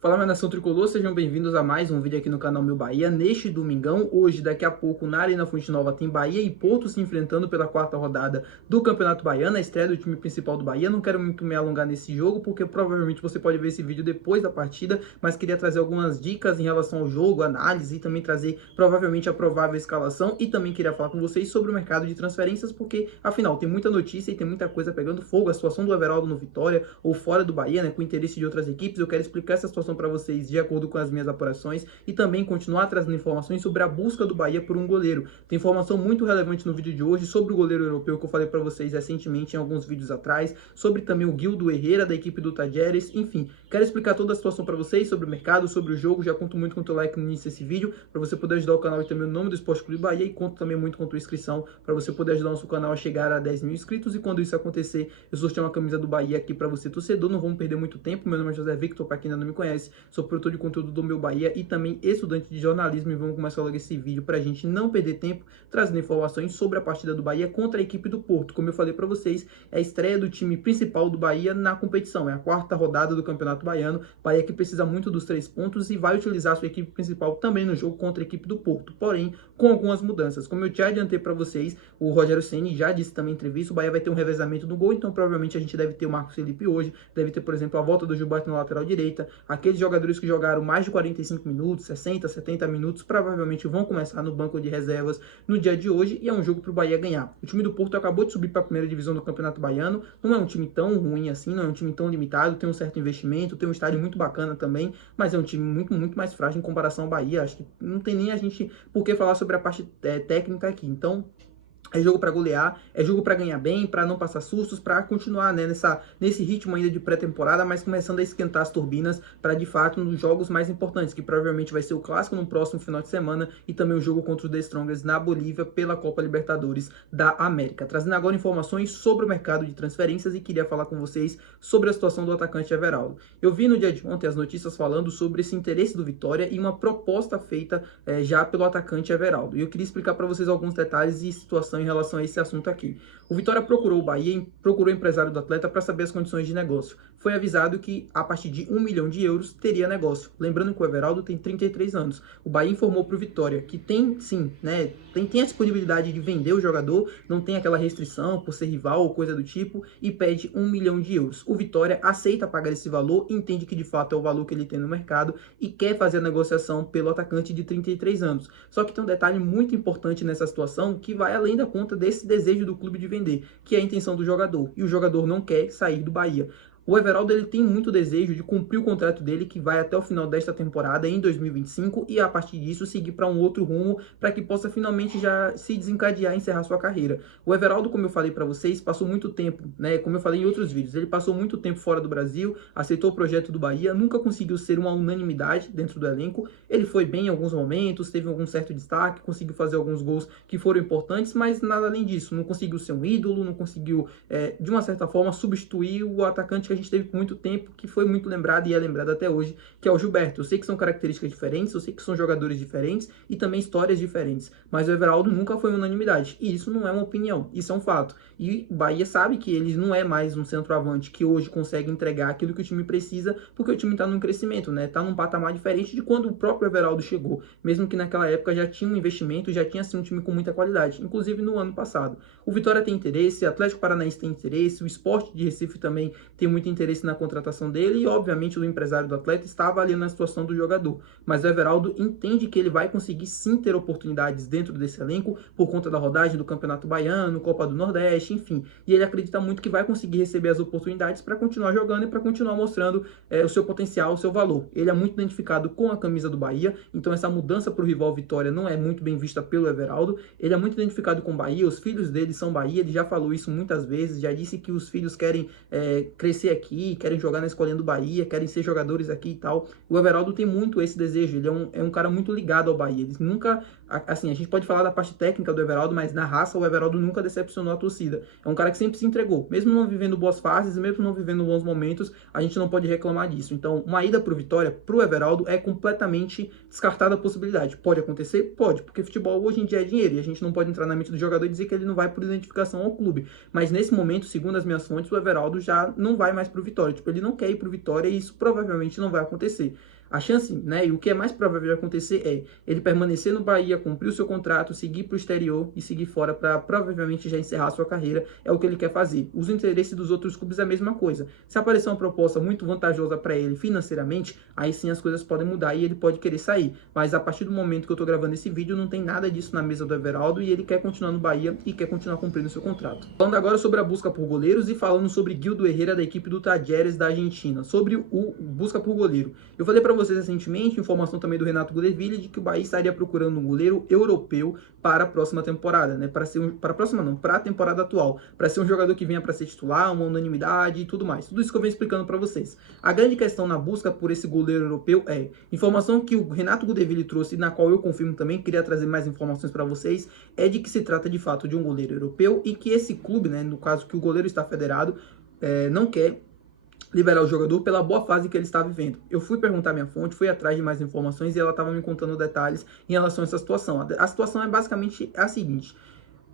Fala, minha nação tricolor, sejam bem-vindos a mais um vídeo aqui no canal Meu Bahia. Neste domingão, hoje, daqui a pouco, na Arena Fonte Nova, tem Bahia e Porto se enfrentando pela quarta rodada do Campeonato Baiano, a estreia do time principal do Bahia. Não quero muito me alongar nesse jogo, porque provavelmente você pode ver esse vídeo depois da partida, mas queria trazer algumas dicas em relação ao jogo, análise e também trazer provavelmente a provável escalação, e também queria falar com vocês sobre o mercado de transferências, porque afinal tem muita notícia e tem muita coisa pegando fogo, a situação do Everaldo no Vitória ou fora do Bahia, né, com interesse de outras equipes. Eu quero explicar essa situação para vocês de acordo com as minhas apurações e também continuar trazendo informações sobre a busca do Bahia por um goleiro. Tem informação muito relevante no vídeo de hoje sobre o goleiro europeu que eu falei para vocês recentemente em alguns vídeos atrás, sobre também o Guildo Herrera da equipe do Tajeres. Enfim, quero explicar toda a situação para vocês sobre o mercado, sobre o jogo. Já conto muito com o teu like no início desse vídeo para você poder ajudar o canal e também o nome do Esporte Clube Bahia, e conto também muito com a tua inscrição para você poder ajudar o nosso canal a chegar a 10 mil inscritos. E quando isso acontecer, eu sorteio uma camisa do Bahia aqui para você, torcedor. Não vamos perder muito tempo. Meu nome é José Victor, para quem ainda não me conhece, sou produtor de conteúdo do Meu Bahia e também estudante de jornalismo, e vamos começar logo esse vídeo para a gente não perder tempo trazendo informações sobre a partida do Bahia contra a equipe do Porto. Como eu falei para vocês, é a estreia do time principal do Bahia na competição, é a quarta rodada do Campeonato Baiano. Bahia que precisa muito dos 3 pontos e vai utilizar a sua equipe principal também no jogo contra a equipe do Porto, porém com algumas mudanças. Como eu já adiantei para vocês, o Rogério Ceni já disse também em entrevista, o Bahia vai ter um revezamento no gol, então provavelmente a gente deve ter o Marcos Felipe hoje, deve ter, por exemplo, a volta do Gilberto na lateral direita. Aqueles jogadores que jogaram mais de 45 minutos, 60, 70 minutos, provavelmente vão começar no banco de reservas no dia de hoje, e é um jogo para o Bahia ganhar. O time do Porto acabou de subir para a primeira divisão do Campeonato Baiano, não é um time tão ruim assim, não é um time tão limitado, tem um certo investimento, tem um estádio muito bacana também, mas é um time muito mais frágil em comparação ao Bahia. Acho que não tem nem a gente por que falar sobre a parte técnica aqui. Então, é jogo para golear, é jogo para ganhar bem, para não passar sustos, para continuar, né, nesse ritmo ainda de pré-temporada, mas começando a esquentar as turbinas para, de fato, nos jogos mais importantes, que provavelmente vai ser o Clássico no próximo final de semana e também o jogo contra o The Strongest na Bolívia pela Copa Libertadores da América. Trazendo agora informações sobre o mercado de transferências, e queria falar com vocês sobre a situação do atacante Everaldo. Eu vi no dia de ontem as notícias falando sobre esse interesse do Vitória e uma proposta feita já pelo atacante Everaldo. E eu queria explicar para vocês alguns detalhes e situação em relação a esse assunto aqui. O Vitória procurou o Bahia, procurou o empresário do atleta para saber as condições de negócio. Foi avisado que a partir de 1 milhão de euros teria negócio. Lembrando que o Everaldo tem 33 anos. O Bahia informou para o Vitória que tem sim, né, tem a disponibilidade de vender o jogador, não tem aquela restrição por ser rival ou coisa do tipo, e pede 1 milhão de euros. O Vitória aceita pagar esse valor, entende que de fato é o valor que ele tem no mercado e quer fazer a negociação pelo atacante de 33 anos. Só que tem um detalhe muito importante nessa situação que vai além da conta desse desejo do clube de vender, que é a intenção do jogador, e o jogador não quer sair do Bahia. O Everaldo ele tem muito desejo de cumprir o contrato dele, que vai até o final desta temporada, em 2025, e a partir disso seguir para um outro rumo, para que possa finalmente já se desencadear e encerrar sua carreira. O Everaldo, como eu falei para vocês, passou muito tempo, né, como eu falei em outros vídeos, ele passou muito tempo fora do Brasil, aceitou o projeto do Bahia, nunca conseguiu ser uma unanimidade dentro do elenco. Ele foi bem em alguns momentos, teve algum certo destaque, conseguiu fazer alguns gols que foram importantes, mas nada além disso. Não conseguiu ser um ídolo, não conseguiu, de uma certa forma, substituir o atacante que a gente teve por muito tempo, que foi muito lembrado e é lembrado até hoje, que é o Gilberto. Eu sei que são características diferentes, eu sei que são jogadores diferentes e também histórias diferentes, mas o Everaldo nunca foi unanimidade, e isso não é uma opinião, isso é um fato. E o Bahia sabe que ele não é mais um centroavante que hoje consegue entregar aquilo que o time precisa, porque o time está num crescimento, né? Está num patamar diferente de quando o próprio Everaldo chegou, mesmo que naquela época já tinha um investimento, já tinha assim um time com muita qualidade, inclusive no ano passado. O Vitória tem interesse, o Atlético Paranaense tem interesse, o Sport de Recife também tem muito interesse na contratação dele, e obviamente o empresário do atleta está avaliando a situação do jogador, mas o Everaldo entende que ele vai conseguir sim ter oportunidades dentro desse elenco por conta da rodagem do Campeonato Baiano, Copa do Nordeste, enfim, e ele acredita muito que vai conseguir receber as oportunidades para continuar jogando e para continuar mostrando o seu potencial, o seu valor. Ele é muito identificado com a camisa do Bahia, então essa mudança para o rival Vitória não é muito bem vista pelo Everaldo. Ele é muito identificado com o Bahia, os filhos dele são Bahia, ele já falou isso muitas vezes, já disse que os filhos querem crescer aqui, querem jogar na escolinha do Bahia, querem ser jogadores aqui e tal. O Everaldo tem muito esse desejo, ele é um cara muito ligado ao Bahia. Ele nunca, assim, a gente pode falar da parte técnica do Everaldo, mas na raça o Everaldo nunca decepcionou a torcida. É um cara que sempre se entregou, mesmo não vivendo boas fases, mesmo não vivendo bons momentos, a gente não pode reclamar disso. Então, uma ida pro Vitória, pro Everaldo, é completamente descartada a possibilidade. Pode acontecer? Pode, porque futebol hoje em dia é dinheiro, e a gente não pode entrar na mente do jogador e dizer que ele não vai por identificação ao clube. Mas nesse momento, segundo as minhas fontes, o Everaldo já não vai mais pro Vitória. Tipo, ele não quer ir pro Vitória e isso provavelmente não vai acontecer. A chance, né, e o que é mais provável de acontecer é ele permanecer no Bahia, cumprir o seu contrato, seguir para o exterior e seguir fora para provavelmente já encerrar sua carreira. É o que ele quer fazer. Os interesses dos outros clubes é a mesma coisa. Se aparecer uma proposta muito vantajosa para ele financeiramente, aí sim as coisas podem mudar e ele pode querer sair. Mas a partir do momento que eu estou gravando esse vídeo, não tem nada disso na mesa do Everaldo e ele quer continuar no Bahia e quer continuar cumprindo seu contrato. Falando agora sobre a busca por goleiros e falando sobre Guildo Herrera da equipe do Talleres da Argentina, sobre o busca por goleiro. Eu falei para vocês recentemente, informação também do Renato Gudeville, de que o Bahia estaria procurando um goleiro europeu para a próxima temporada, né? Para a próxima não, para a temporada atual, para ser um jogador que venha para ser titular, uma unanimidade e tudo mais. Tudo isso que eu venho explicando para vocês. A grande questão na busca por esse goleiro europeu é informação que o Renato Gudeville trouxe, na qual eu confirmo também, queria trazer mais informações para vocês, é de que se trata de fato de um goleiro europeu e que esse clube, né, no caso que o goleiro está federado, não quer liberar o jogador pela boa fase que ele está vivendo. Eu fui perguntar à minha fonte, fui atrás de mais informações e ela estava me contando detalhes em relação a essa situação. A situação é basicamente a seguinte: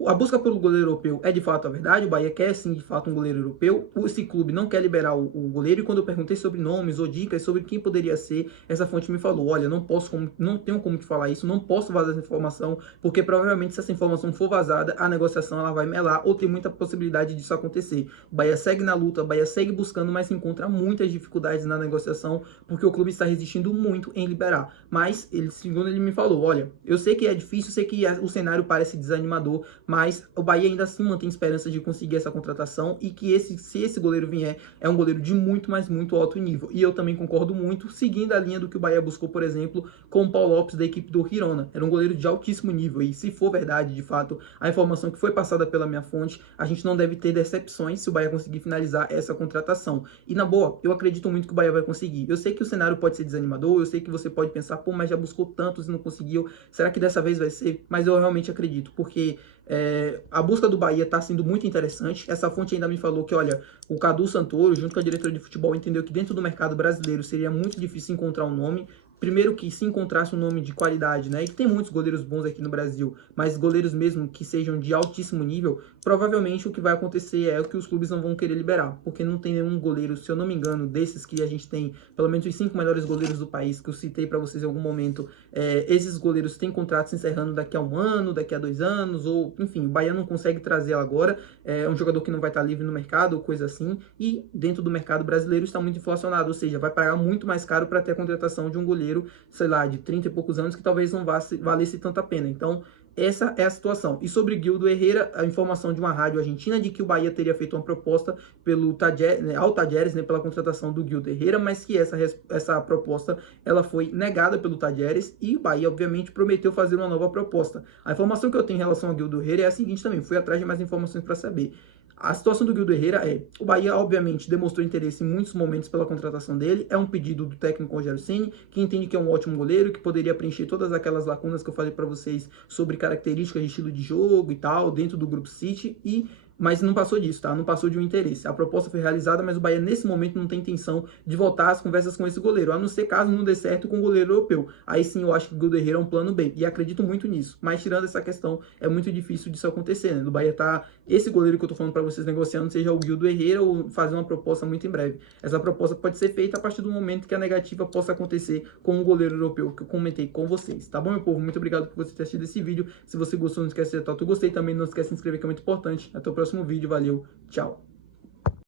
a busca pelo goleiro europeu é de fato a verdade, o Bahia quer sim de fato um goleiro europeu, esse clube não quer liberar o goleiro, e quando eu perguntei sobre nomes ou dicas sobre quem poderia ser, essa fonte me falou, olha, não tenho como te falar isso, não posso vazar essa informação, porque provavelmente se essa informação for vazada, a negociação ela vai melar, ou tem muita possibilidade disso acontecer. O Bahia segue na luta, o Bahia segue buscando, mas se encontra muitas dificuldades na negociação, porque o clube está resistindo muito em liberar, mas segundo ele me falou, olha, eu sei que é difícil, sei que o cenário parece desanimador, mas o Bahia ainda assim mantém esperança de conseguir essa contratação e que se esse goleiro vier, é um goleiro de muito, mas muito alto nível. E eu também concordo muito, seguindo a linha do que o Bahia buscou, por exemplo, com o Paulo Lopes da equipe do Girona. Era um goleiro de altíssimo nível e se for verdade, de fato, a informação que foi passada pela minha fonte, a gente não deve ter decepções se o Bahia conseguir finalizar essa contratação. E na boa, eu acredito muito que o Bahia vai conseguir. Eu sei que o cenário pode ser desanimador, eu sei que você pode pensar, pô, mas já buscou tantos e não conseguiu, será que dessa vez vai ser? Mas eu realmente acredito, porque a busca do Bahia está sendo muito interessante. Essa fonte ainda me falou que, olha, o Cadu Santoro, junto com a diretoria de futebol, entendeu que dentro do mercado brasileiro seria muito difícil encontrar um nome. Primeiro que se encontrasse um nome de qualidade, né? E que tem muitos goleiros bons aqui no Brasil, mas goleiros mesmo que sejam de altíssimo nível, provavelmente o que vai acontecer é que os clubes não vão querer liberar, porque não tem nenhum goleiro, se eu não me engano, desses que a gente tem, pelo menos os 5 melhores goleiros do país, que eu citei para vocês em algum momento, esses goleiros têm contratos encerrando daqui a 1 ano, daqui a 2 anos, ou enfim, o Bahia não consegue trazer agora, é um jogador que não vai estar livre no mercado, ou coisa assim, e dentro do mercado brasileiro está muito inflacionado, ou seja, vai pagar muito mais caro para ter a contratação de um goleiro, sei lá, de 30 e poucos anos, que talvez não valesse tanta pena. Então, essa é a situação. E sobre Guildo Herrera, a informação de uma rádio argentina de que o Bahia teria feito uma proposta ao Talleres, né, pela contratação do Guildo Herrera, mas que essa proposta ela foi negada pelo Talleres e o Bahia, obviamente, prometeu fazer uma nova proposta. A informação que eu tenho em relação ao Guildo Herrera é a seguinte também, fui atrás de mais informações para saber. A situação do Guildo Herrera o Bahia, obviamente, demonstrou interesse em muitos momentos pela contratação dele, é um pedido do técnico Rogério Ceni, que entende que é um ótimo goleiro, que poderia preencher todas aquelas lacunas que eu falei para vocês sobre características de estilo de jogo e tal, dentro do Grupo City, mas não passou disso, tá? Não passou de um interesse. A proposta foi realizada, mas o Bahia nesse momento não tem intenção de voltar às conversas com esse goleiro, a não ser caso não dê certo com o goleiro europeu. Aí sim eu acho que o Guildo Herrera é um plano B, e acredito muito nisso. Mas tirando essa questão, é muito difícil disso acontecer, né? Do Bahia esse goleiro que eu tô falando para vocês negociando, seja o Guildo Herrera ou fazer uma proposta muito em breve. Essa proposta pode ser feita a partir do momento que a negativa possa acontecer com o goleiro europeu, que eu comentei com vocês, tá bom, meu povo? Muito obrigado por você ter assistido esse vídeo. Se você gostou, não esquece de apertar o gostei, também não esquece de se inscrever, que é muito importante. Até o próximo vídeo, valeu, tchau!